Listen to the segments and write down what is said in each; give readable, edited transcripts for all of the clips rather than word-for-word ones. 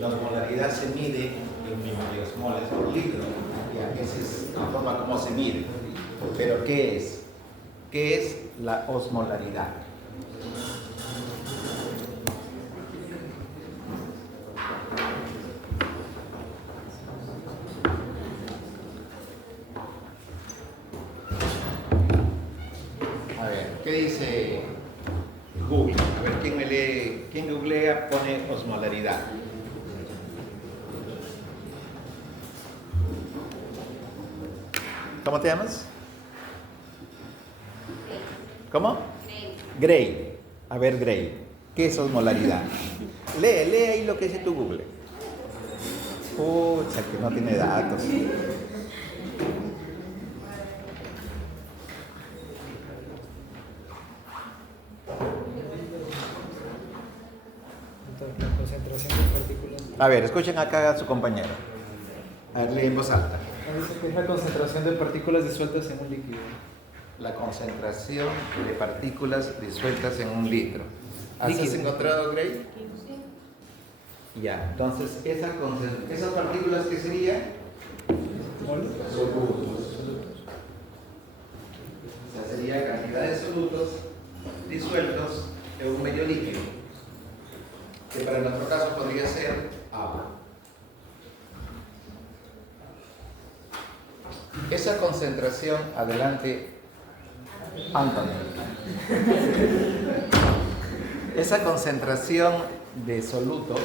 La osmolaridad se mide en miliosmoles por litro. Ya, esa es la forma como se mide. Pero ¿qué es? ¿Qué es la osmolaridad? A ver, ¿qué dice Google? A ver, ¿quién me lee? ¿Quién googlea pone osmolaridad? ¿Cómo te llamas? ¿Cómo? Gray. A ver, Gray. ¿Qué es osmolaridad? Lee ahí lo que dice tu Google. Pucha, que no tiene datos. La concentración de partículas. A ver, escuchen acá a su compañero. A ver, lee en voz alta. Dice que es la concentración de partículas disueltas en un líquido. La concentración de partículas disueltas en un litro. ¿Has encontrado, Gray? Ya, entonces, ¿esas partículas qué serían? Solutos. O sea, sería cantidad de solutos disueltos en un medio líquido, que para nuestro caso podría ser agua. Esa concentración, adelante, Anthony. Esa concentración de solutos,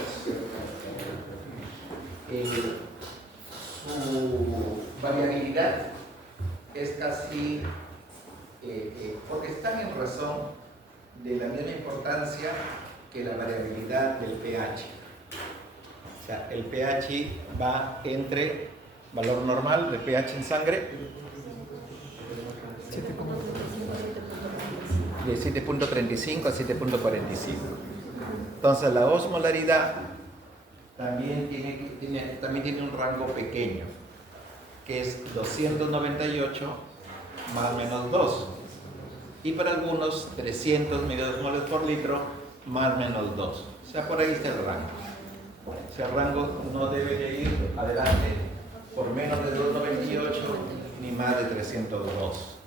su variabilidad es casi, porque están en razón de la misma importancia que la variabilidad del pH. O sea, el pH va entre valor normal del pH en sangre de 7.35 a 7.45. Entonces la osmolaridad también tiene un rango pequeño, que es 298 más o menos 2. Y para algunos 300 miliosmoles por litro más o menos 2. O sea, por ahí está el rango. O sea, el rango no debe de ir adelante por menos de 298 ni más de 302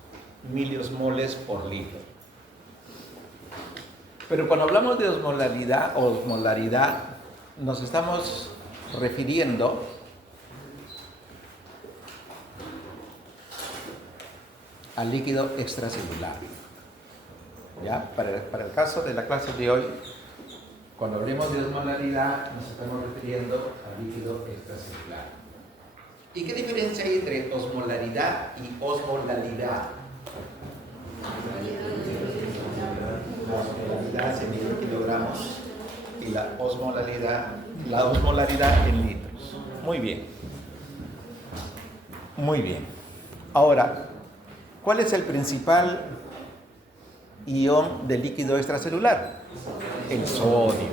miliosmoles por litro. Pero cuando hablamos de osmolaridad, nos estamos refiriendo al líquido extracelular. ¿Ya? Para el caso de la clase de hoy, cuando hablemos de osmolaridad, nos estamos refiriendo al líquido extracelular. ¿Y qué diferencia hay entre osmolaridad y osmolalidad? La osmolaridad se mide en kilogramos y la osmolaridad en litros. Muy bien. Muy bien. Ahora, ¿cuál es el principal ion del líquido extracelular? El sodio.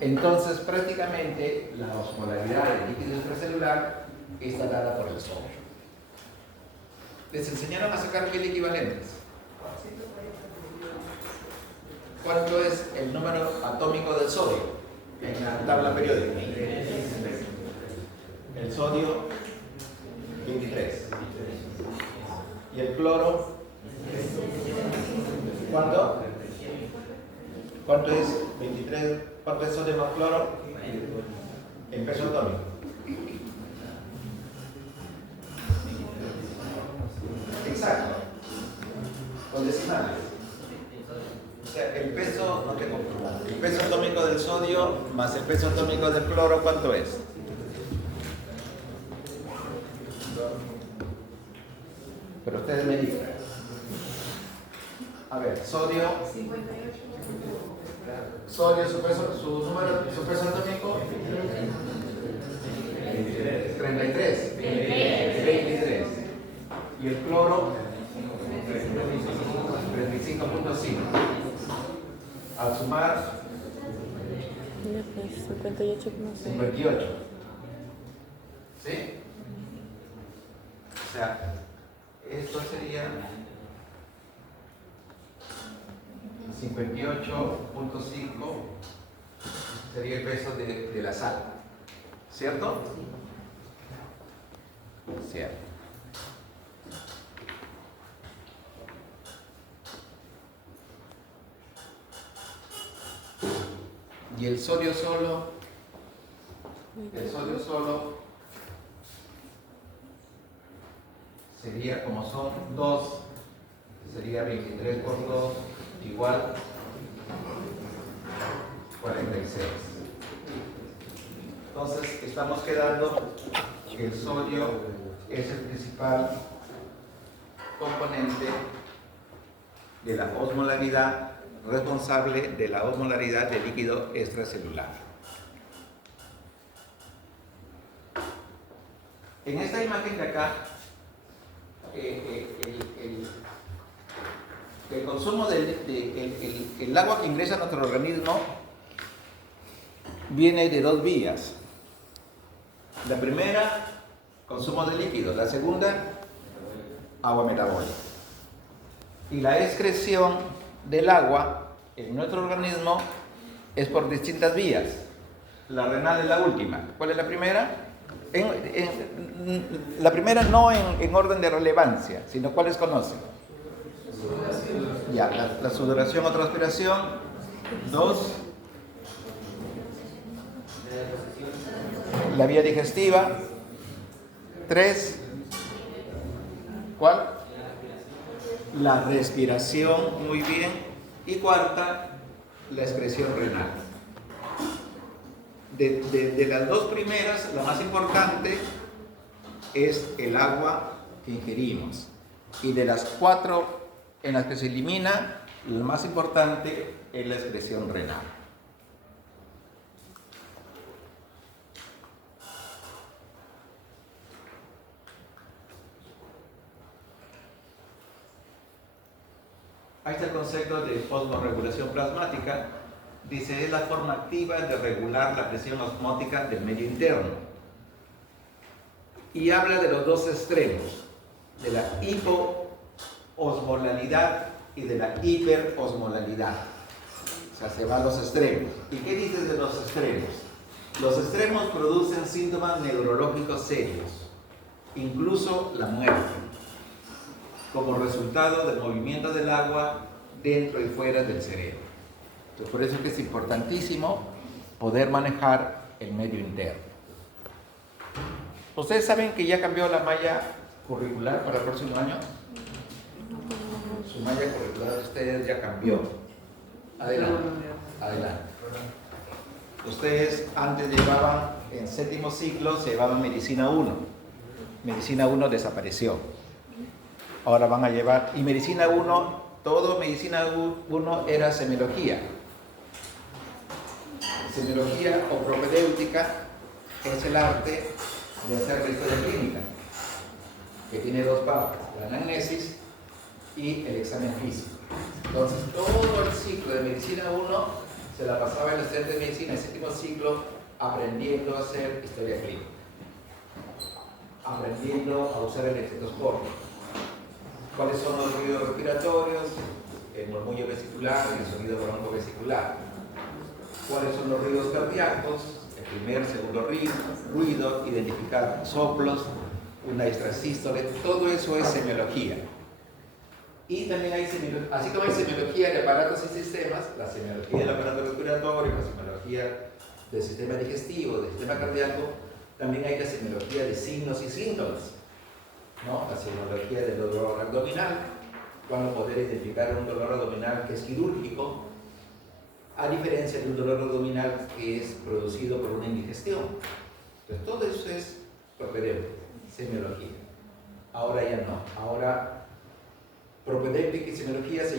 Entonces, prácticamente, la osmolaridad del líquido extracelular está dada por el sodio. ¿Les enseñaron a sacar mil equivalentes? ¿Cuánto es el número atómico del sodio en la tabla periódica? El sodio, 23. ¿Y el cloro? ¿Cuánto? ¿Cuánto es 23? ¿Cuánto es sodio más cloro? En peso atómico. Exacto. Con decimales. O sea, el peso, no tengo problema. El peso atómico del sodio más el peso atómico del cloro, ¿cuánto es? Pero ustedes me dicen. A ver, sodio. 58. Sodio, su peso atómico. 33. 23. Y el cloro, 35.5. Al sumar, 58. ¿Sí? O sea, esto sería 58.5 sería el peso de la sal, ¿cierto? Cierto. Y el sodio solo sería, como son 2, sería 23 por 2 igual 46. Entonces estamos quedando que el sodio es el principal componente de la osmolaridad, responsable de la osmolaridad del líquido extracelular. En esta imagen de acá, el consumo el agua que ingresa a nuestro organismo viene de 2 vías. La primera, consumo de líquidos. La segunda, agua metabólica. Y la excreción del agua en nuestro organismo es por distintas vías. La renal es la última. ¿Cuál es la primera? La primera no en orden de relevancia, sino ¿cuáles conocen? Ya, la sudoración o transpiración. 2, la vía digestiva. 3, ¿cuál? La respiración, muy bien. Y cuarta, la excreción renal. De las 2 primeras, la más importante es el agua que ingerimos. Y de las 4 en las que se elimina, lo más importante es la excreción renal. Ahí está el concepto de osmorregulación plasmática. Dice, es la forma activa de regular la presión osmótica del medio interno. Y habla de los 2 extremos, de la hipoosmolalidad y de la hiperosmolalidad. O sea, se va a los extremos. ¿Y qué dices de los extremos? Los extremos producen síntomas neurológicos serios, incluso la muerte, como resultado del movimiento del agua dentro y fuera del cerebro. Entonces, por eso es que es importantísimo poder manejar el medio interno. ¿Ustedes saben que ya cambió la malla curricular para el próximo año? Su malla curricular de ustedes ya cambió. Adelante. Ustedes antes llevaban, en 7º ciclo, se llevaban Medicina 1. Medicina 1 desapareció. Ahora van a llevar, y Medicina 1, todo Medicina 1 era semiología. Semiología o propedéutica es el arte de hacer la historia clínica, que tiene 2 partes, la anamnesis y el examen físico. Entonces, todo el ciclo de Medicina 1 se la pasaba el estudiante de Medicina en 7º ciclo aprendiendo a hacer historia clínica, aprendiendo a usar el estetoscopio. ¿Cuáles son los ruidos respiratorios? El murmullo vesicular y el sonido broncovesicular. ¿Cuáles son los ruidos cardíacos? El primer, segundo ruido, identificar soplos, una extrasístole, todo eso es semiología. Y también hay semiología, así como hay semiología de aparatos y sistemas, la semiología del aparato respiratorio, la semiología del sistema digestivo, del sistema cardíaco, también hay la semiología de signos y síntomas, ¿no? La semiología del dolor abdominal, cuando poder identificar un dolor abdominal que es quirúrgico, a diferencia de un dolor abdominal que es producido por una indigestión. Entonces, todo eso es propedéutica, semiología. Ahora ya no. Ahora, propedéutica y semiología se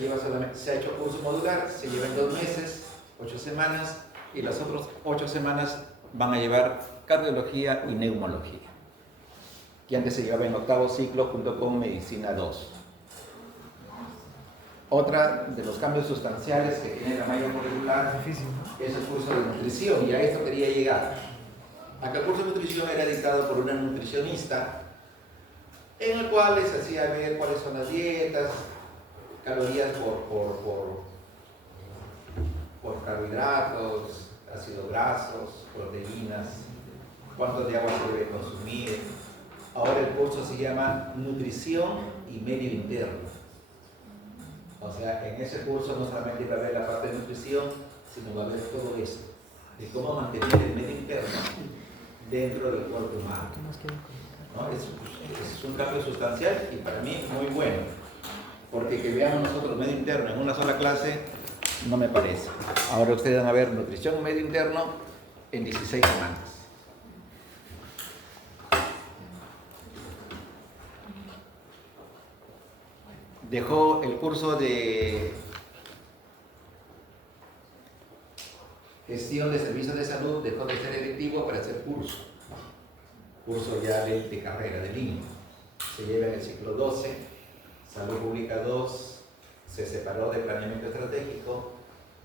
ha hecho curso modular, se lleva en 2 meses, 8 semanas, y las otras 8 semanas van a llevar cardiología y neumología, que antes se llevaba en 8º ciclo junto con Medicina 2. Otra de los cambios sustanciales que tiene la malla curricular es el curso de nutrición, y a esto quería llegar. Acá el curso de nutrición era dictado por una nutricionista, en el cual les hacía ver cuáles son las dietas, calorías por carbohidratos, ácidos grasos, proteínas, cuánto de agua se debe consumir. Ahora el curso se llama Nutrición y Medio Interno. O sea, en ese curso no solamente va a haber la parte de nutrición, sino va a haber todo eso, de cómo mantener el medio interno dentro del cuerpo humano. ¿No? Es un cambio sustancial y para mí muy bueno, porque que veamos nosotros el medio interno en una sola clase, no me parece. Ahora ustedes van a ver nutrición y medio interno en 16 semanas. Dejó el curso de gestión de servicios de salud, dejó de ser electivo para ser curso ya de carrera, de línea. Se lleva en el ciclo 12, Salud Pública 2, se separó de planeamiento estratégico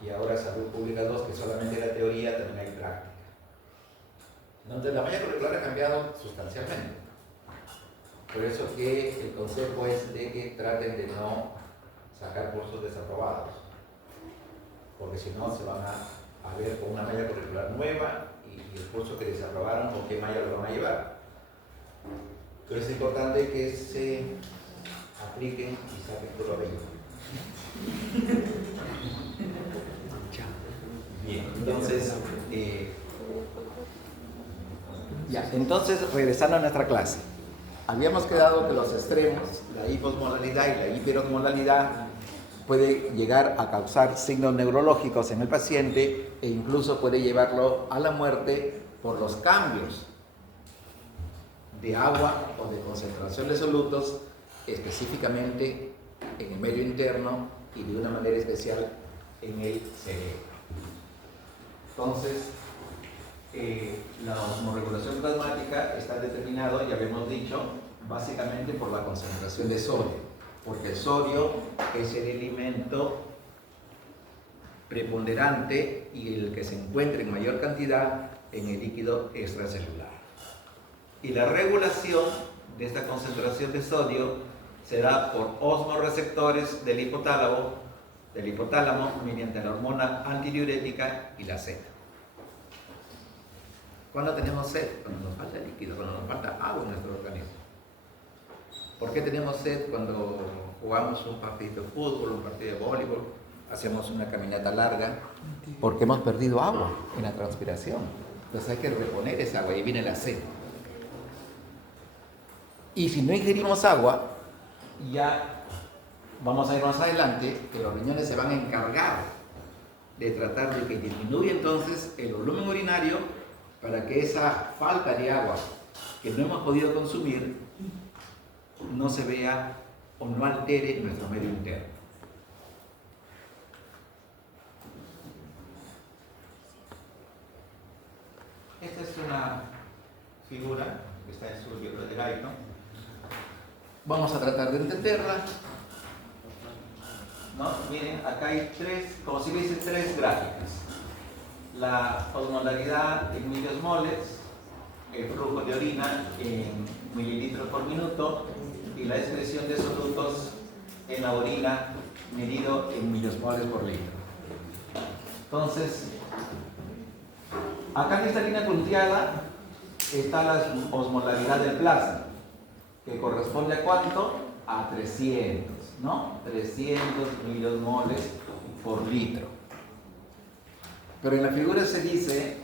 y ahora Salud Pública 2, que solamente la teoría, también hay práctica. Entonces la malla curricular ha cambiado sustancialmente. Por eso que el consejo es de que traten de no sacar cursos desaprobados, porque si no se van a ver con una malla curricular nueva y el curso que desaprobaron, con qué malla lo van a llevar. Pero es importante que se apliquen y saquen provecho. Bien, entonces regresando a nuestra clase. Habíamos quedado que los extremos, la hiposmolalidad y la hiperosmolalidad, puede llegar a causar signos neurológicos en el paciente e incluso puede llevarlo a la muerte por los cambios de agua o de concentración de solutos, específicamente en el medio interno y de una manera especial en el cerebro. Entonces, la osmorregulación plasmática está determinado, ya habíamos dicho, básicamente por la concentración de sodio, porque el sodio es el elemento preponderante y el que se encuentra en mayor cantidad en el líquido extracelular. Y la regulación de esta concentración de sodio se da por osmorreceptores del hipotálamo mediante la hormona antidiurética y la seta. ¿Cuándo tenemos sed? Cuando nos falta líquido, cuando nos falta agua en nuestro organismo. ¿Por qué tenemos sed cuando jugamos un partido de fútbol, un partido de voleibol, hacemos una caminata larga? Porque hemos perdido agua en la transpiración. Entonces hay que reponer esa agua y viene la sed. Y si no ingerimos agua, ya vamos a ir más adelante, que los riñones se van a encargar de tratar de que disminuya entonces el volumen urinario para que esa falta de agua que no hemos podido consumir no se vea o no altere nuestro medio interno. Esta es una figura que está en su libro de Guyton. Vamos a tratar de entenderla. ¿No? Miren, acá hay como si hubiese tres gráficas. La osmolaridad en miliosmoles, el flujo de orina en mililitros por minuto y la excreción de solutos en la orina medido en miliosmoles por litro. Entonces, acá en esta línea punteada está la osmolaridad del plasma, que corresponde a ¿cuánto? A 300, ¿no? 300 miliosmoles por litro. Pero en la figura se dice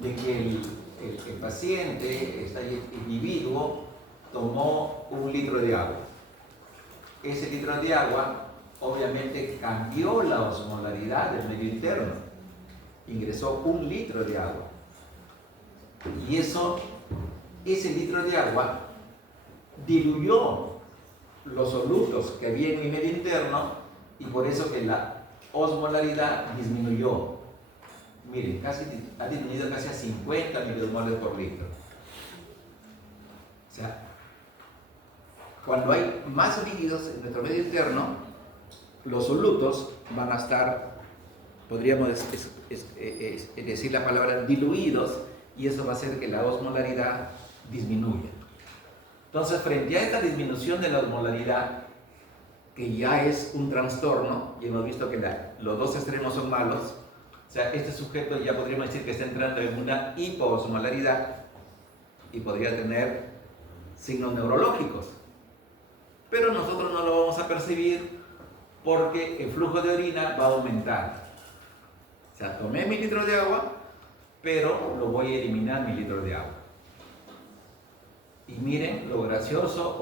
de que el paciente, este individuo, tomó 1 litro de agua. Ese litro de agua obviamente cambió la osmolaridad del medio interno. Ingresó 1 litro de agua. Y ese litro de agua diluyó los solutos que había en mi medio interno y por eso que la osmolaridad disminuyó. Miren, ha disminuido casi a 50 miliosmoles por litro. O sea, cuando hay más líquidos en nuestro medio interno, los solutos van a estar, podríamos decir la palabra, diluidos, y eso va a hacer que la osmolaridad disminuya. Entonces, frente a esta disminución de la osmolaridad, que ya es un trastorno, y hemos visto que los dos extremos son malos, O sea, este sujeto ya podríamos decir que está entrando en una hipoosmolaridad y podría tener signos neurológicos. Pero nosotros no lo vamos a percibir porque el flujo de orina va a aumentar. O sea, tomé 1000 litros de agua, pero lo voy a eliminar 1000 litros de agua. Y miren, lo gracioso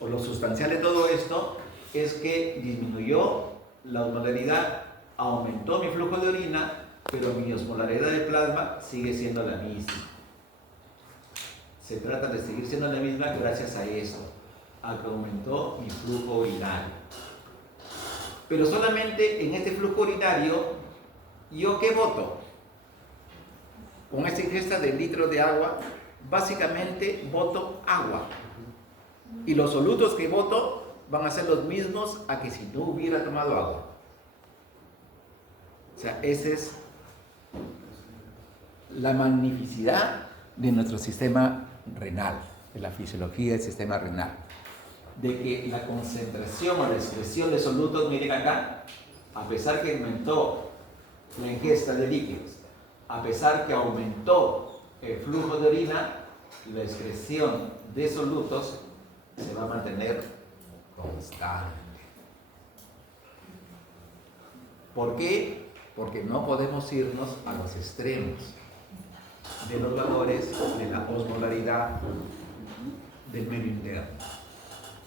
o lo sustancial de todo esto es que disminuyó la osmolaridad, aumentó mi flujo de orina, pero mi osmolaridad de plasma sigue siendo la misma. Se trata de seguir siendo la misma gracias a esto, a que aumentó mi flujo urinario. Pero solamente en este flujo urinario, ¿yo qué voto? Con esta ingesta de litros de agua, básicamente voto agua. Y los solutos que voto van a ser los mismos a que si no hubiera tomado agua. O sea, esa es la magnificidad de nuestro sistema renal, de la fisiología del sistema renal. De que la concentración o la excreción de solutos, miren acá, a pesar que aumentó la ingesta de líquidos, a pesar que aumentó el flujo de orina, la excreción de solutos se va a mantener constante. ¿Por qué? Porque no podemos irnos a los extremos de los valores de la osmolaridad del medio interno.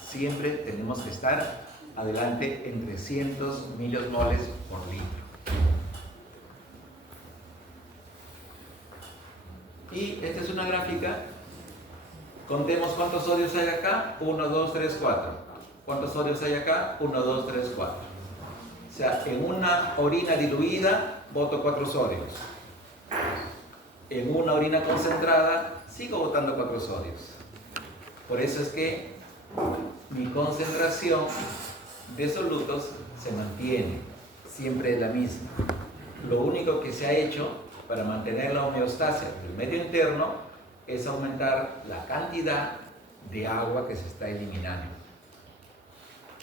Siempre tenemos que estar adelante en 300 miliosmoles por litro. Y esta es una gráfica. Contemos cuántos sodios hay acá. 1, 2, 3, 4. ¿Cuántos sodios hay acá? 1, 2, 3, 4. O sea, en una orina diluida, boto 4 sodios. En una orina concentrada, sigo botando 4 sodios. Por eso es que mi concentración de solutos se mantiene, siempre es la misma. Lo único que se ha hecho para mantener la homeostasia del medio interno es aumentar la cantidad de agua que se está eliminando.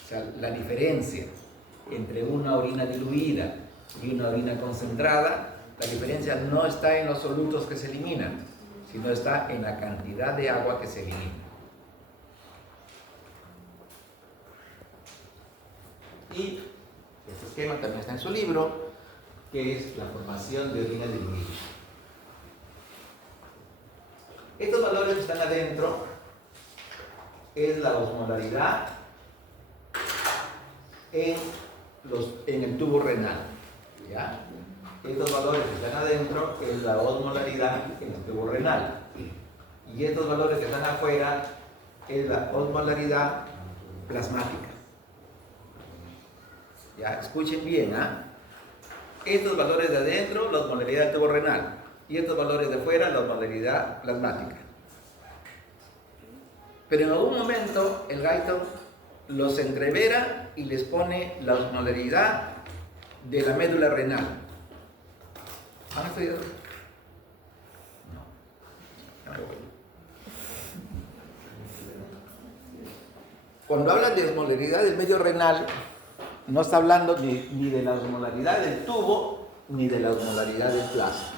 O sea, la diferencia entre una orina diluida y una orina concentrada, la diferencia no está en los solutos que se eliminan, sino está en la cantidad de agua que se elimina. Y este esquema también está en su libro, que es la formación de orina diluida. Estos valores que están adentro es la osmolaridad en el tubo renal. ¿Ya? Estos valores que están adentro es la osmolaridad en el tubo renal. Y estos valores que están afuera es la osmolaridad plasmática. Ya, escuchen bien, ¿ah? Estos valores de adentro, la osmolaridad del tubo renal. Y estos valores de afuera, la osmolaridad plasmática. Pero en algún momento el Guyton los entrevera y les pone la osmolaridad de la médula renal. ¿Han estudiado? No. Cuando hablan de osmolaridad del medio renal, no está hablando ni de la osmolaridad del tubo, ni de la osmolaridad del plasma.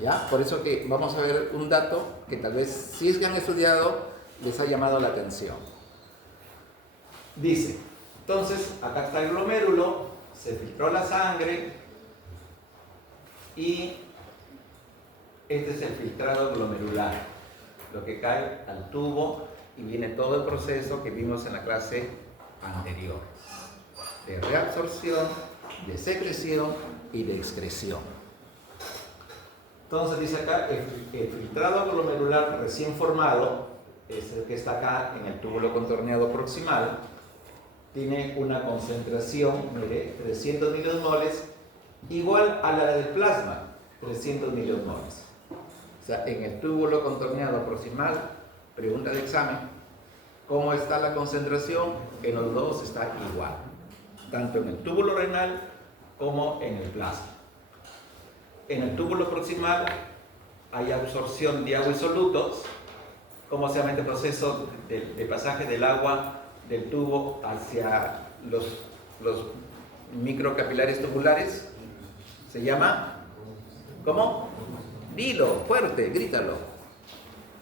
¿Ya? Por eso que vamos a ver un dato que tal vez, si es que han estudiado, les ha llamado la atención. Dice, entonces, acá está el glomérulo, se filtró la sangre y este es el filtrado glomerular, lo que cae al tubo y viene todo el proceso que vimos en la clase anterior, de reabsorción, de secreción y de excreción. Entonces dice acá, el filtrado glomerular recién formado, es el que está acá en el túbulo contorneado proximal, tiene una concentración, mire, 300 miliosmoles, igual a la del plasma, 300 miliosmoles. O sea, en el túbulo contorneado proximal, pregunta de examen, ¿cómo está la concentración? En los dos está igual, tanto en el túbulo renal como en el plasma. En el túbulo proximal hay absorción de agua y solutos. ¿Cómo se llama este proceso de pasaje del agua del tubo hacia los microcapilares tubulares? Se llama, ¿cómo? Dilo, fuerte, grítalo.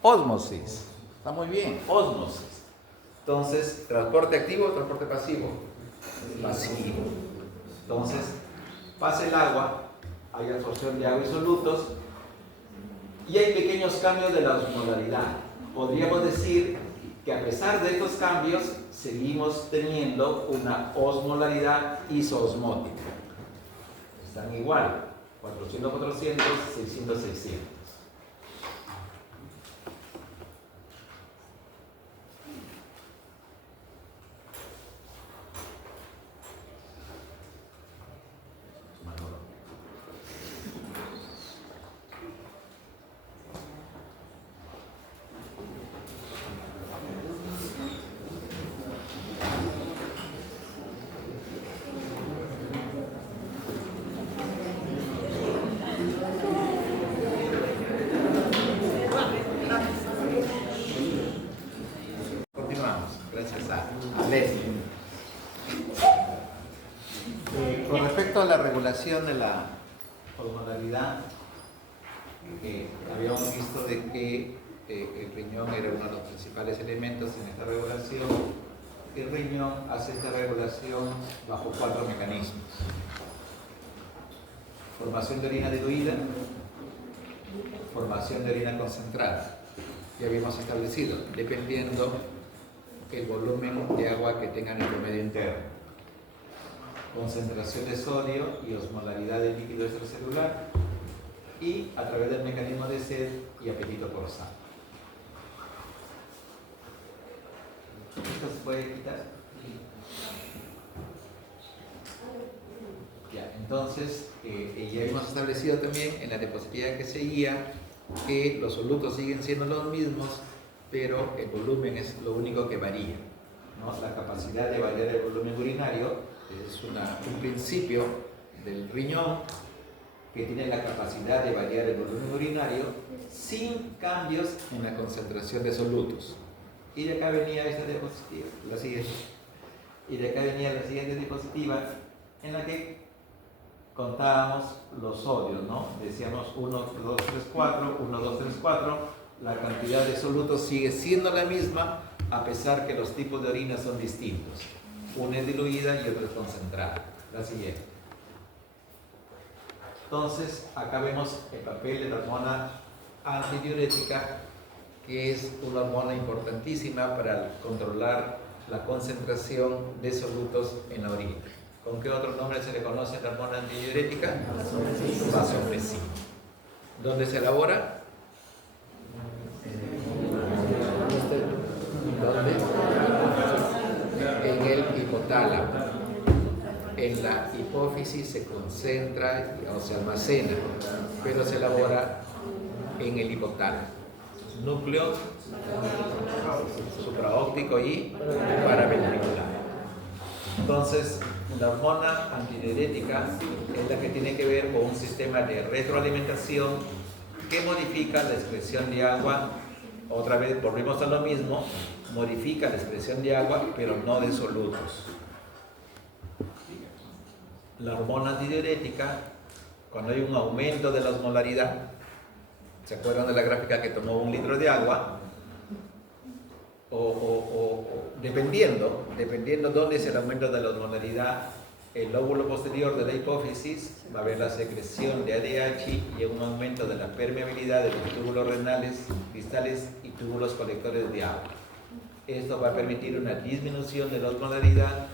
Ósmosis. Está muy bien, ósmosis. Entonces, transporte activo o transporte pasivo. Pasivo. Entonces, pasa el agua, hay absorción de agua y solutos, y hay pequeños cambios de la osmolaridad. Podríamos decir que a pesar de estos cambios, seguimos teniendo una osmolaridad isoosmótica. Están igual, 400, 400, 600, 600. Continuamos, gracias a Leslie. Con respecto a la regulación de la osmolaridad, habíamos visto de que el riñón era uno de los principales elementos en esta regulación. El riñón hace esta regulación bajo 4 mecanismos: formación de orina diluida, formación de orina concentrada. Ya habíamos establecido, dependiendo el volumen de agua que tengan en el medio interno, concentración de sodio y osmolaridad del líquido extracelular, y a través del mecanismo de sed y apetito por sal. ¿Esto se puede quitar? Ya, entonces, ya hemos establecido también en la diapositiva que seguía que los solutos siguen siendo los mismos, pero el volumen es lo único que varía, ¿no? La capacidad de variar el volumen urinario es un principio del riñón que tiene la capacidad de variar el volumen urinario sin cambios en la concentración de solutos. Y de acá venía esta diapositiva, la siguiente. Y de acá venía la siguiente diapositiva en la que contábamos los sodios, ¿no? Decíamos 1, 2, 3, 4, 1, 2, 3, 4. La cantidad de solutos sigue siendo la misma, a pesar que los tipos de orina son distintos. Una es diluida y otra es concentrada. La siguiente. Entonces, acá vemos el papel de la hormona antidiurética, que es una hormona importantísima para controlar la concentración de solutos en la orina. ¿Con qué otro nombre se le conoce la hormona antidiurética? Vasopresina. ¿Dónde se elabora? ¿Dónde? En el hipotálamo. En la hipófisis se concentra o se almacena, pero se elabora en el hipotálamo. Núcleo supraóptico y paraventricular. Entonces, la hormona antidiurética es la que tiene que ver con un sistema de retroalimentación que modifica la excreción de agua. Otra vez volvemos a lo mismo, modifica la excreción de agua, pero no de solutos. La hormona antidiurética, cuando hay un aumento de la osmolaridad, ¿se acuerdan de la gráfica que tomó 1 litro de agua? Dependiendo dónde es el aumento de la osmolaridad, el lóbulo posterior de la hipófisis va a haber la secreción de ADH y un aumento de la permeabilidad de los túbulos renales, distales y túbulos colectores de agua. Esto va a permitir una disminución de la osmolaridad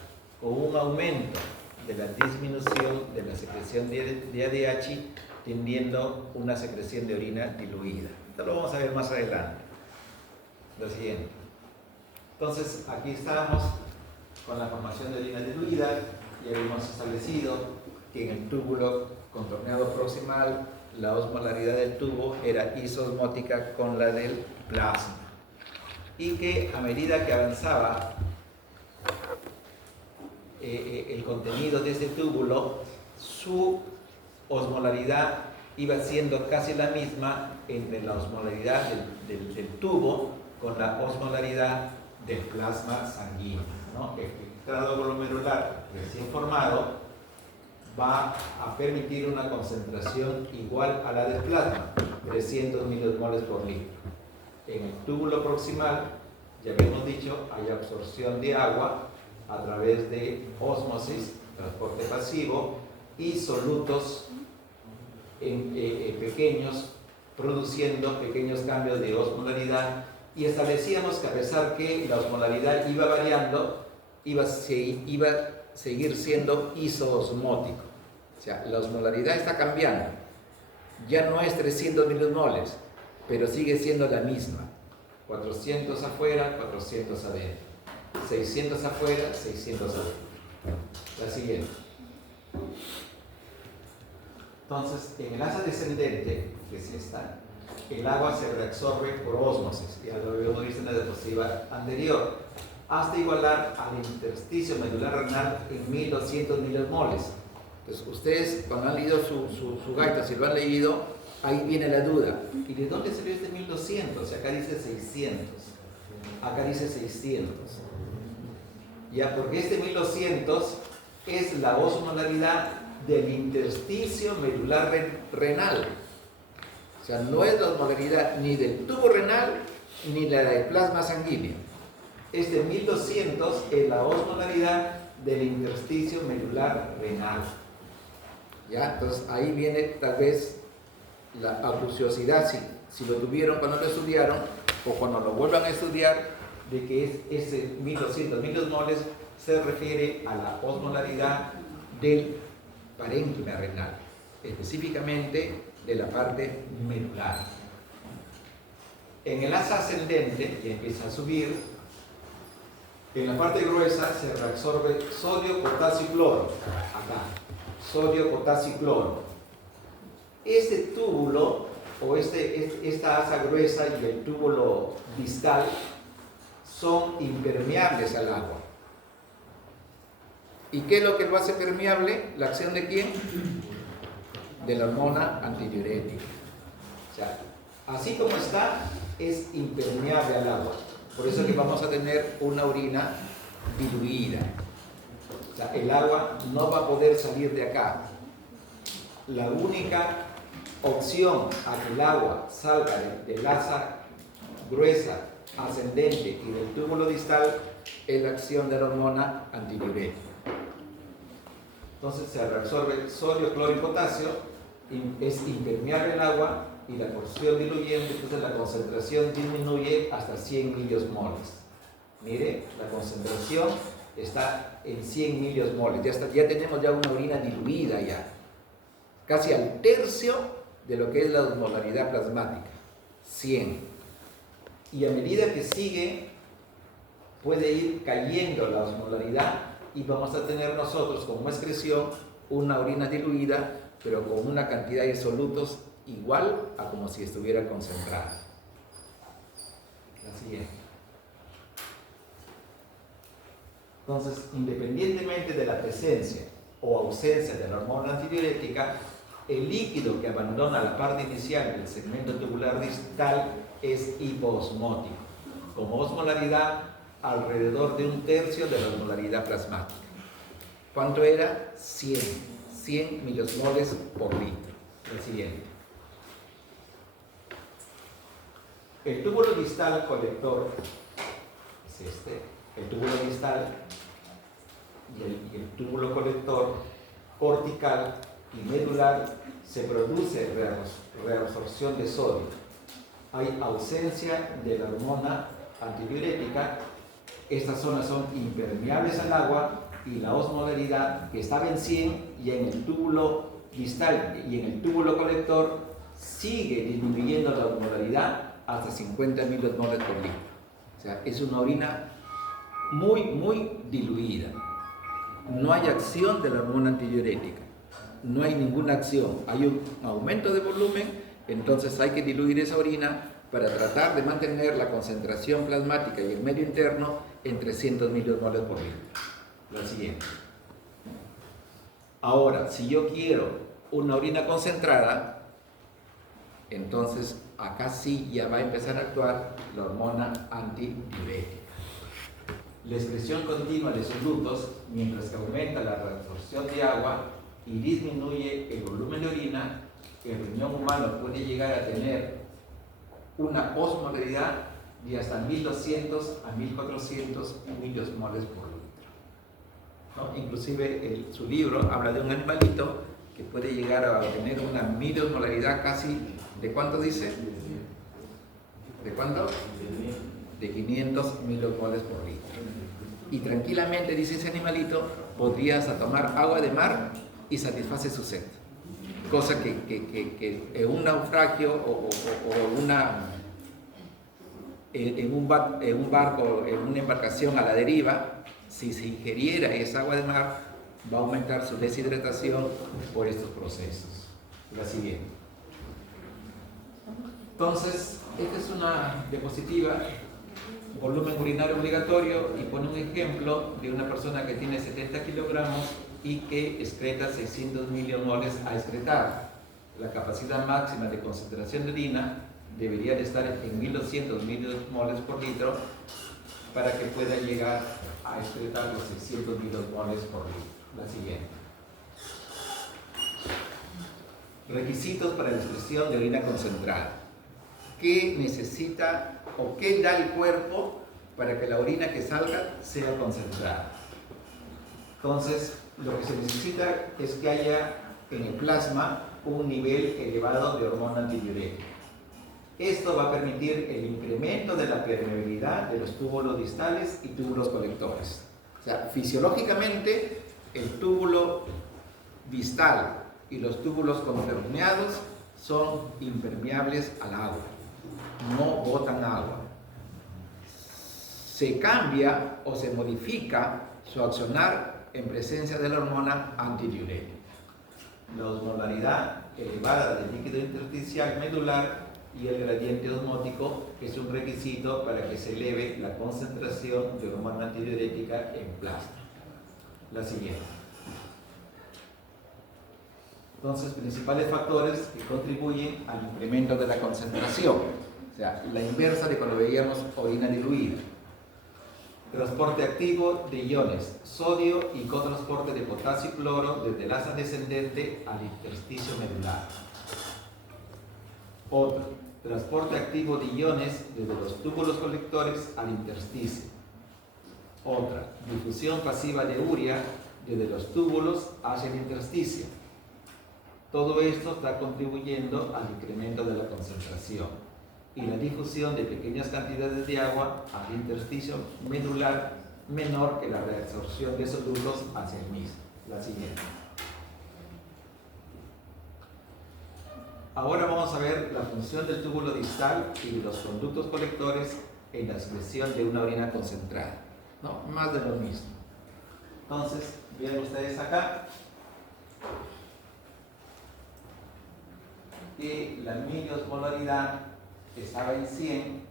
o un aumento de la disminución de la secreción de ADH, tendiendo una secreción de orina diluida. Esto lo vamos a ver más adelante. Lo siguiente. Entonces, aquí estamos con la formación de orina diluida. Ya habíamos establecido que en el túbulo contorneado proximal la osmolaridad del tubo era isosmótica con la del plasma, y que a medida que avanzaba el contenido de ese túbulo, su osmolaridad iba siendo casi la misma entre la osmolaridad del tubo con la osmolaridad del plasma sanguíneo, ¿no? El filtrado glomerular recién formado va a permitir una concentración igual a la del plasma, 300 milimoles por litro. En el túbulo proximal, ya habíamos dicho, hay absorción de agua a través de ósmosis, transporte pasivo, y solutos pequeños, produciendo pequeños cambios de osmolaridad, y establecíamos que a pesar que la osmolaridad iba variando, iba a seguir siendo isoosmótico. O sea, la osmolaridad está cambiando. Ya no es 300 milimoles, pero sigue siendo la misma. 400 afuera, 400 adentro. 600 afuera, 600 adentro. La siguiente. Entonces, en el asa descendente, que es esta, el agua se reabsorbe por ósmosis, ya lo habíamos visto en la diapositiva anterior, hasta igualar al intersticio medular renal en 1200 milimoles. Entonces, ustedes cuando han leído su gaita, si lo han leído, ahí viene la duda. ¿Y de dónde salió este 1200? Acá dice 600. Acá dice 600. Ya, porque este 1200 es la osmolaridad del intersticio medular renal. O sea, no es la osmolaridad ni del tubo renal ni la del plasma sanguíneo. Este 1200 es la osmolaridad del intersticio medular renal. ¿Ya? Entonces ahí viene tal vez la acuciosidad, si lo tuvieron cuando lo estudiaron o cuando lo vuelvan a estudiar, de que ese 1200 milimoles se refiere a la osmolaridad del parénquima renal, específicamente de la parte medular. En el asa ascendente, y empieza a subir, en la parte gruesa se reabsorbe sodio, potasio y cloro. Acá, sodio, potasio y cloro. Este túbulo, o esta asa gruesa y el túbulo distal, son impermeables al agua. ¿Y qué es lo que lo hace permeable? ¿La acción de quién? De la hormona antidiurética. O sea, así como está, es impermeable al agua. Por eso es que vamos a tener una orina diluida. O sea, el agua no va a poder salir de acá. La única opción a que el agua salga del asa gruesa, ascendente y del túbulo distal es la acción de la hormona antidiurética. Entonces se reabsorbe sodio, cloro y potasio, es impermeable el agua y la porción diluyente, entonces la concentración disminuye hasta 100 miliosmoles. Mire, la concentración está en 100 miliosmoles, ya tenemos ya una orina diluida ya, casi al tercio de lo que es la osmolaridad plasmática, 100. Y a medida que sigue, puede ir cayendo la osmolaridad y vamos a tener nosotros como excreción una orina diluida, pero con una cantidad de solutos igual a como si estuviera concentrada. La siguiente. Entonces, independientemente de la presencia o ausencia de la hormona antidiurética, el líquido que abandona la parte inicial del segmento tubular distal es hipoosmótico, como osmolaridad alrededor de un tercio de la osmolaridad plasmática. ¿Cuánto era? 100 miliosmoles por litro. El siguiente. El túbulo distal colector es este. El túbulo distal y el túbulo colector cortical y medular se produce reabsorción de sodio. Hay ausencia de la hormona antidiurética. Estas zonas son impermeables al agua y la osmolaridad que estaba en 100 y en el túbulo distal y en el túbulo colector sigue disminuyendo la osmolaridad hasta 50 milimoles por litro. O sea, es una orina muy diluida. No hay acción de la hormona antidiurética. No hay ninguna acción. Hay un aumento de volumen, entonces hay que diluir esa orina para tratar de mantener la concentración plasmática y el medio interno en 300 milimoles por litro. La siguiente. Ahora, si yo quiero una orina concentrada, entonces acá sí ya va a empezar a actuar la hormona antidiurética. La excreción continua de solutos, mientras que aumenta la reabsorción de agua, y disminuye el volumen de orina, el riñón humano puede llegar a tener una osmolaridad de hasta 1200 a 1400 millismoles por litro, ¿no? Inclusive su libro habla de un animalito que puede llegar a tener una miliosmolaridad casi, ¿de cuánto dice? ¿De cuánto? De 500 millismoles por litro. Y tranquilamente, dice ese animalito, podría hasta tomar agua de mar y satisface su sed. Cosa que en un naufragio o en un barco, en una embarcación a la deriva, si se ingiriera esa agua de mar, va a aumentar su deshidratación por estos procesos. La siguiente. Entonces, esta es una diapositiva, volumen urinario obligatorio, y pone un ejemplo de una persona que tiene 70 kilogramos y que excreta 600 milimoles a excretar. La capacidad máxima de concentración de orina debería de estar en 1200 milimoles por litro para que pueda llegar a excretar los 600 milimoles por litro. La siguiente. Requisitos para la excreción de orina concentrada. ¿Qué necesita o qué da el cuerpo para que la orina que salga sea concentrada? Entonces, lo que se necesita es que haya en el plasma un nivel elevado de hormona antidiurética. Esto va a permitir el incremento de la permeabilidad de los túbulos distales y túbulos colectores. O sea, fisiológicamente, el túbulo distal y los túbulos conpermeados son impermeables al agua, no botan agua. Se cambia o se modifica su accionar en presencia de la hormona antidiurética. La osmolaridad elevada del líquido intersticial medular y el gradiente osmótico es un requisito para que se eleve la concentración de hormona antidiurética en plasma. La siguiente. Entonces, principales factores que contribuyen al incremento de la concentración, o sea, la inversa de cuando veíamos orina diluida. Transporte activo de iones, sodio y cotransporte de potasio y cloro desde el asa descendente al intersticio medular. Otro, transporte activo de iones desde los túbulos colectores al intersticio. Otra, difusión pasiva de urea desde los túbulos hacia el intersticio. Todo esto está contribuyendo al incremento de la concentración y la difusión de pequeñas cantidades de agua al intersticio medular menor que la reabsorción de solutos hacia el mismo. La siguiente. Ahora vamos a ver la función del túbulo distal y de los conductos colectores en la excreción de una orina concentrada. ¿No? Más de lo mismo. Entonces, vean ustedes acá que la miliosmolaridad estaba en 100,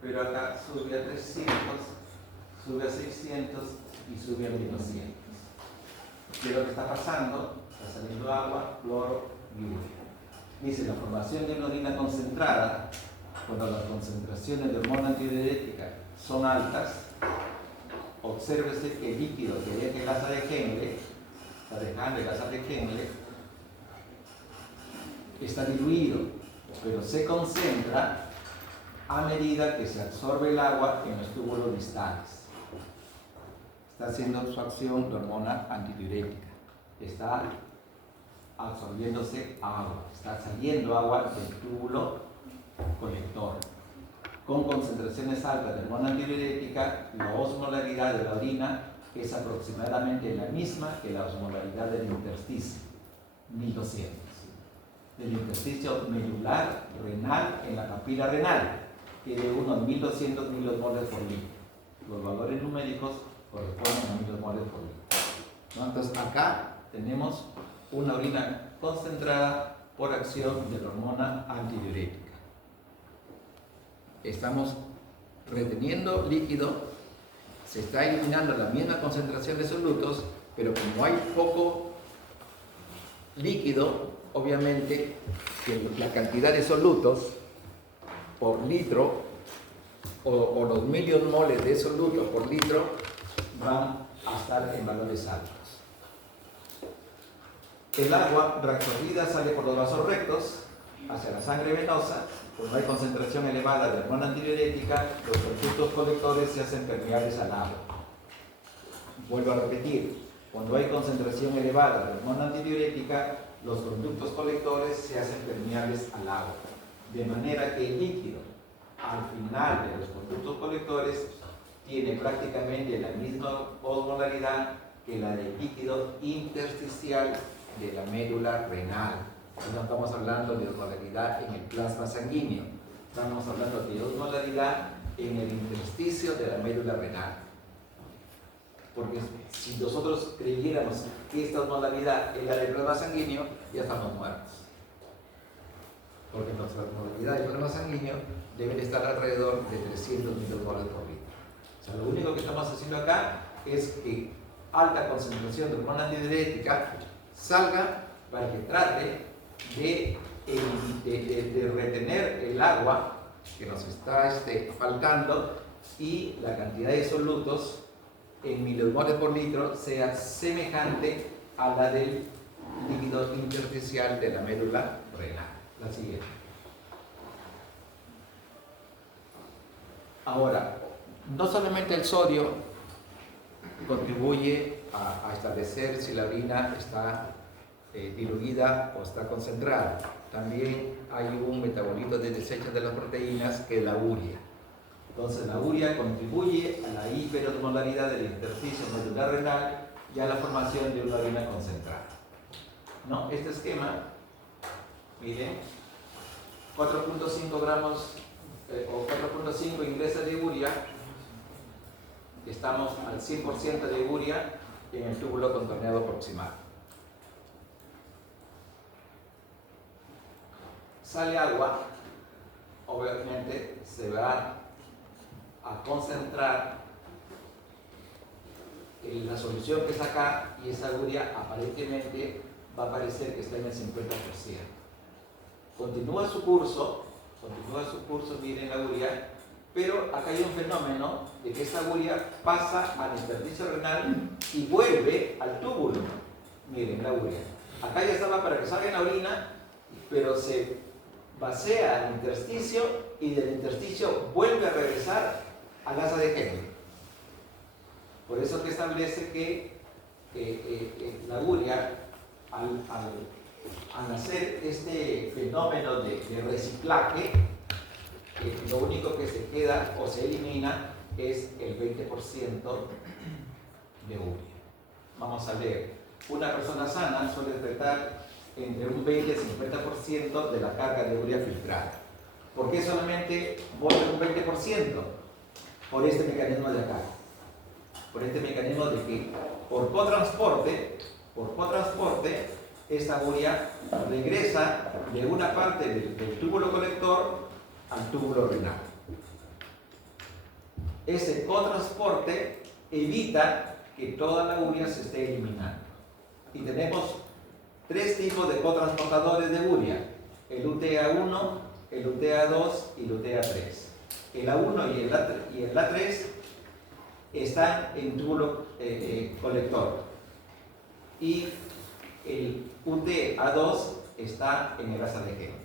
pero acá sube a 300, sube a 600 y sube a 1200. ¿Qué es lo que está pasando? Está saliendo agua, cloro y urea. Dice, la formación de una orina concentrada, cuando las concentraciones de hormona antidiurética son altas, obsérvese que el líquido que deja el asa de Henle, está dejando el asa de Henle, está diluido, pero se concentra a medida que se absorbe el agua en los túbulos distales. Está haciendo su acción de hormona antidiurética. Está absorbiéndose agua, está saliendo agua del túbulo colector. Con concentraciones altas de hormona antidiurética, la osmolaridad de la orina es aproximadamente la misma que la osmolaridad del intersticio, 1200. Del intersticio medular renal en la papila renal, que de unos 1200 milimoles por litro. Los valores numéricos corresponden a milimoles por litro, ¿no? Entonces acá tenemos una orina concentrada por acción de la hormona antidiurética. Estamos reteniendo líquido, se está eliminando la misma concentración de solutos, pero como hay poco líquido, obviamente que la cantidad de solutos por litro o los milimoles de solutos por litro van a estar en valores altos. El agua reabsorbida sale por los vasos rectos hacia la sangre venosa. Cuando hay concentración elevada de hormona antidiurética, los conductos colectores se hacen permeables al agua. Vuelvo a repetir, cuando hay concentración elevada de hormona antidiurética, los conductos colectores se hacen permeables al agua. De manera que el líquido, al final de los conductos colectores, tiene prácticamente la misma osmolaridad que la del líquido intersticial de la médula renal. No estamos hablando de osmolaridad en el plasma sanguíneo, estamos hablando de osmolaridad en el intersticio de la médula renal. Porque si nosotros creyéramos que esta osmolaridad es la del plasma sanguíneo, ya estamos muertos. Porque nuestra osmolaridad del plasma sanguíneo debe de estar alrededor de 300 micromoles por litro. O sea, lo único que estamos haciendo acá es que alta concentración de hormona antidiurética salga para que trate de retener el agua que nos está faltando y la cantidad de solutos en milimoles por litro sea semejante a la del líquido intersticial de la médula renal. La siguiente. Ahora, no solamente el sodio contribuye a establecer si la orina está diluida o está concentrada. También hay un metabolito de desechos de las proteínas que es la urea. Entonces la urea contribuye a la hiperosmolaridad del intersticio medular renal y a la formación de una orina concentrada. ¿No? Este esquema, miren, 4.5 gramos o 4.5 ingresa de urea, estamos al 100% de urea en el túbulo contorneado proximal. Sale agua, obviamente se va a concentrar en la solución que saca y esa urea aparentemente va a parecer que está en el 50%. Continúa su curso, miren la urea, pero acá hay un fenómeno de que esta urea pasa al intersticio renal y vuelve al túbulo. Miren la urea. Acá ya estaba para que salga en la orina, pero se vacía al intersticio y del intersticio vuelve a regresar al asa de Henle. Por eso que establece que la urea, al hacer este fenómeno de reciclaje, lo único que se queda o se elimina es el 20% de urea. Vamos a leer. Una persona sana suele tratar entre un 20 y 50% de la carga de urea filtrada. ¿Por qué solamente voy un 20%? Por este mecanismo de acá. Por este mecanismo de que por cotransporte, esta urea regresa de una parte del túbulo colector al túbulo renal. Ese cotransporte evita que toda la urea se esté eliminando. Y tenemos tres tipos de cotransportadores de urea: el UTA1, el UTA2 y el UTA3. El A1 y el A3 están en túbulo colector y el UTA2 está en el asa de Henle.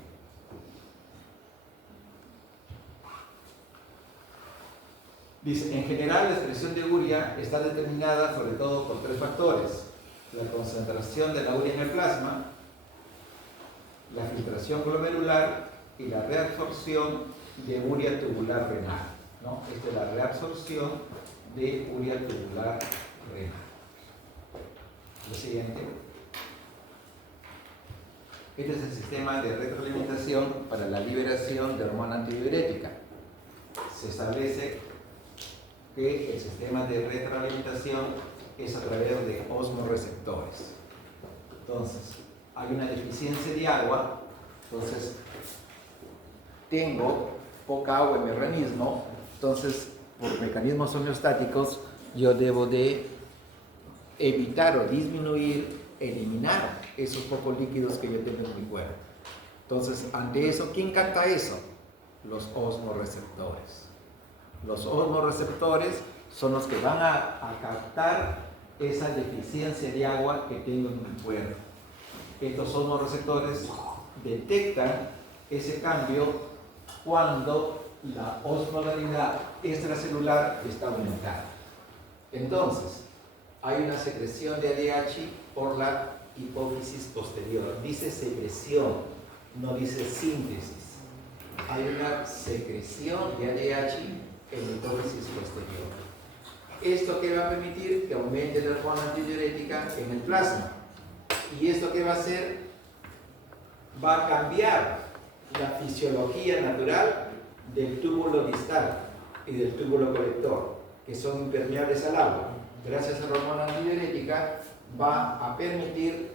Dice, en general la expresión de urea está determinada sobre todo por tres factores: la concentración de la urea en el plasma, la filtración glomerular y la reabsorción de urea tubular renal. ¿No? Esta es la reabsorción de urea tubular renal. Lo siguiente. Este es el sistema de retroalimentación para la liberación de hormona antidiurética. Se establece que el sistema de retroalimentación es a través de osmoreceptores. Entonces, hay una deficiencia de agua, entonces tengo poca agua en mi organismo, entonces por mecanismos homeostáticos yo debo de evitar o disminuir, eliminar esos pocos líquidos que yo tengo en mi cuerpo. Entonces, ante eso, ¿quién capta eso? Los osmoreceptores. Los osmoreceptores son los que van a captar esa deficiencia de agua que tengo en mi cuerpo. Estos osmoreceptores detectan ese cambio cuando la osmolaridad extracelular está aumentada. Entonces, hay una secreción de ADH por la hipófisis posterior. Dice secreción, no dice síntesis. Hay una secreción de ADH en la hipófisis posterior. ¿Esto qué va a permitir? Que aumente la hormona antidiurética en el plasma. ¿Y esto qué va a hacer? Va a cambiar la fisiología natural del túbulo distal y del túbulo colector, que son impermeables al agua. Gracias a la hormona antidiurética va a permitir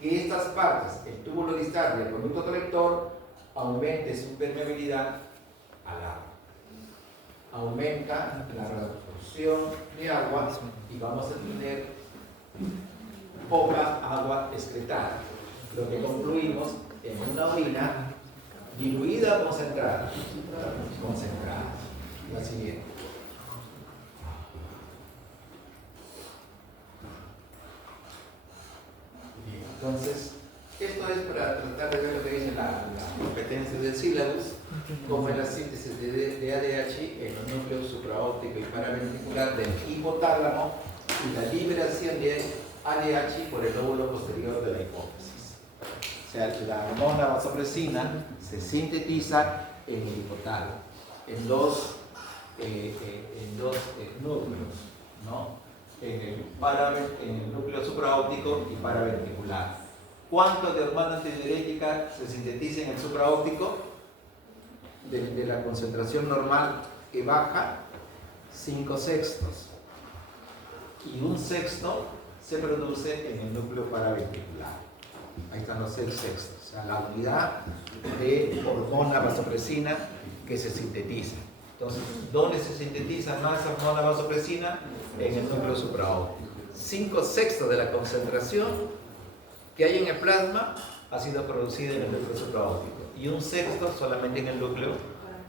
que estas partes, el túbulo distal y el conducto colector, aumente su permeabilidad al agua. Aumenta la absorción de agua y vamos a tener poca agua excretada, lo que concluimos en una orina diluida o concentrada. Concentrada. La siguiente. Entonces, esto es para tratar de ver lo que dice la competencia del sílabus, como es la síntesis de ADH en los núcleos supraóptico y paraventricular del hipotálamo y la liberación de ADH por el lóbulo posterior de la hipófisis. O sea, la hormona vasopresina se sintetiza en el hipotálamo, en dos núcleos, ¿no? En el núcleo supraóptico y paraventricular. ¿Cuánto de hormona antidiurética se sintetiza en el supraóptico? De la concentración normal que baja, 5/6. Y 1/6 se produce en el núcleo paraventricular. Ahí están los 6/6. O sea, la unidad de hormona vasopresina que se sintetiza. Entonces, ¿dónde se sintetiza más hormona vasopresina? En el núcleo supraóptico. 5/6 de la concentración que hay en el plasma ha sido producida en el núcleo supraóptico y 1/6 solamente en el núcleo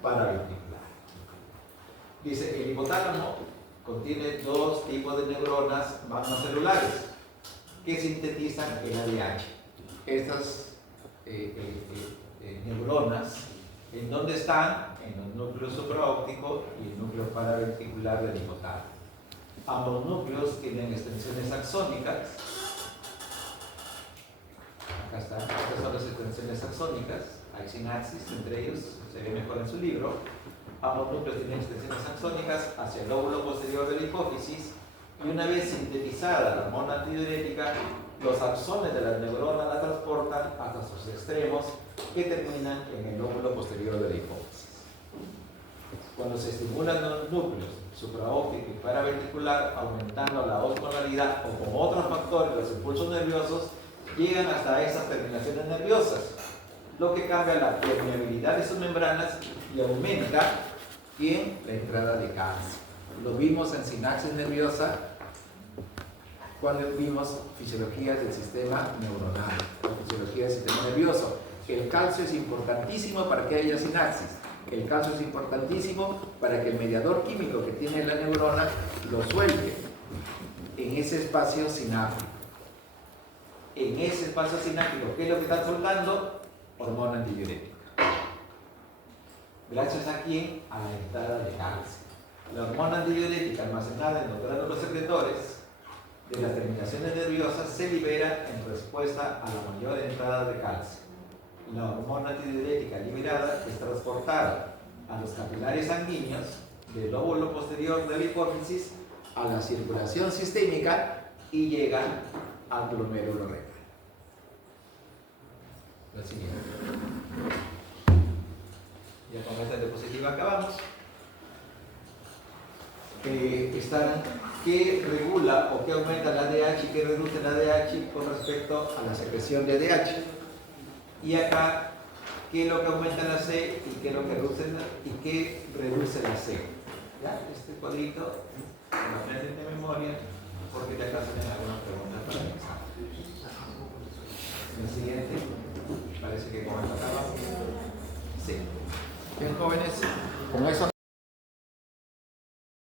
paraventricular. Dice, el hipotálamo contiene dos tipos de neuronas magnocelulares que sintetizan el ADH. Estas neuronas, ¿en dónde están? En el núcleo supraóptico y el núcleo paraventricular del hipotálamo. Ambos núcleos tienen extensiones axónicas. Acá están, estas son las extensiones axónicas. Hay sinapsis entre ellos, se ve mejor en su libro. Ambos núcleos tienen extensiones axónicas hacia el lóbulo posterior de la hipófisis y una vez sintetizada la hormona antidiurética, los axones de las neuronas la transportan hasta sus extremos que terminan en el lóbulo posterior de la hipófisis. Cuando se estimulan los núcleos supraóptico y paraventricular, aumentando la osmolaridad o con otros factores, los impulsos nerviosos llegan hasta esas terminaciones nerviosas, lo que cambia la permeabilidad de sus membranas y aumenta la entrada de calcio. Lo vimos en sinapsis nerviosa cuando vimos fisiologías del sistema neuronal o fisiología del sistema nervioso. El calcio es importantísimo para que haya sinapsis. El calcio es importantísimo para que el mediador químico que tiene la neurona lo suelte en ese espacio sináptico. En ese espacio sináptico, ¿qué es lo que está soltando? Hormona antidiurética. ¿Gracias a quién? A la entrada de calcio. La hormona antidiurética almacenada en los gránulos secretores de las terminaciones nerviosas se libera en respuesta a la mayor entrada de calcio. La hormona antidiurética liberada es transportada a los capilares sanguíneos del lóbulo posterior de la hipófisis a la circulación sistémica y llega al glomérulo renal. La siguiente. Ya con esta diapositiva acabamos. ¿Qué regula o qué aumenta el ADH y qué reduce el ADH con respecto a la secreción de ADH? Y acá, ¿qué es lo que aumenta la C y qué es lo que reduce la C? ¿Ya? Este cuadrito, lo aprenden de memoria, porque ya casi me hago